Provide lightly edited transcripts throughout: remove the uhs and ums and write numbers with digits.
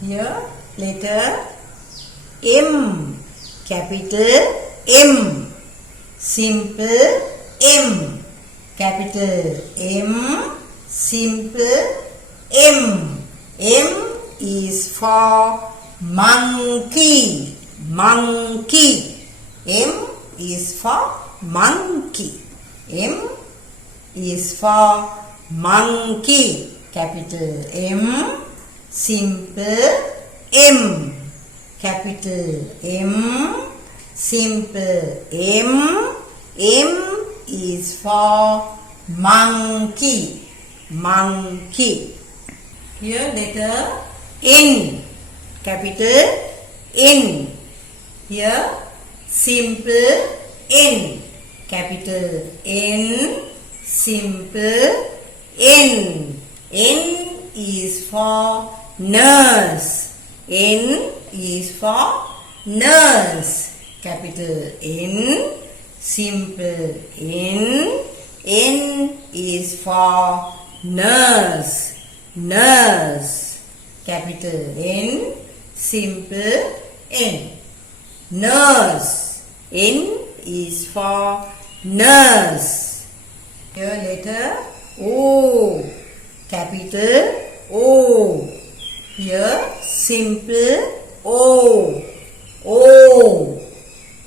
Here letter M, capital M, simple M, capital M, simple M. M is for monkey, monkey. M is for monkey. M is for monkey, capital M, simple M, capital M, simple M. M is for monkey, monkey. Here letter N, capital N. Here simple N, capital N, simple N. N is for nurse. N is for nurse, capital N, simple N. N is for nurse, nurse, capital N, simple N. Nurse. N is for nurse. Here letter O, capital O. Here simple O, O,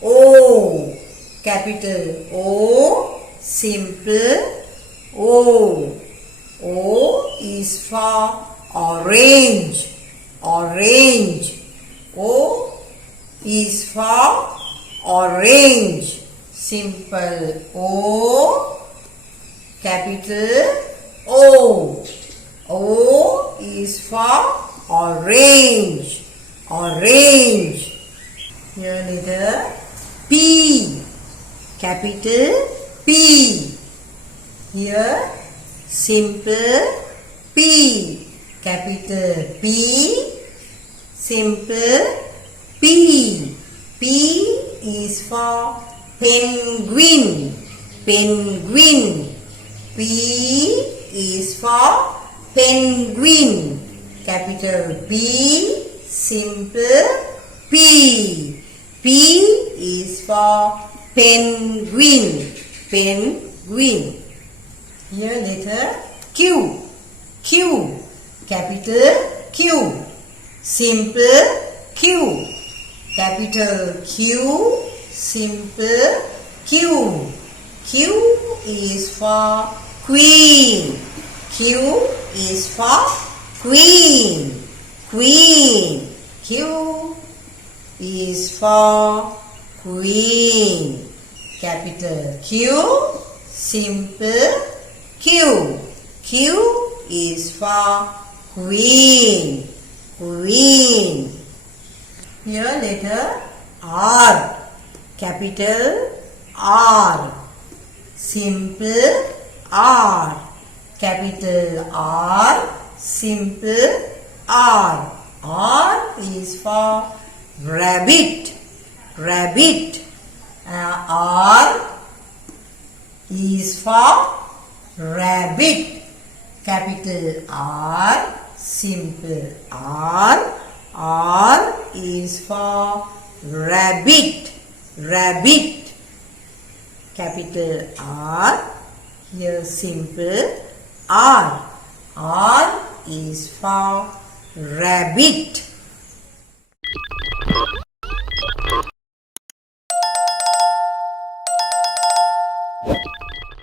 O, capital O, simple O. O is for orange, orange. O is for orange, simple O, capital O. O is for orange, orange. Here letter P, capital P. Here simple P, capital P, simple P. P is for penguin, penguin. P is for penguin, capital P, simple P. P is for penguin, penguin. Here letter Q, Q, capital Q, simple Q, capital Q, simple Q. Q is for queen. Q is for queen, queen. Q is for queen, capital Q, simple Q. Q is for queen, queen. Here letter R, capital R, simple R, capital R, simple R. R is for rabbit, rabbit. R is for rabbit, capital R, simple R. R is for rabbit, rabbit, capital R. Here simple R. R is for rabbit.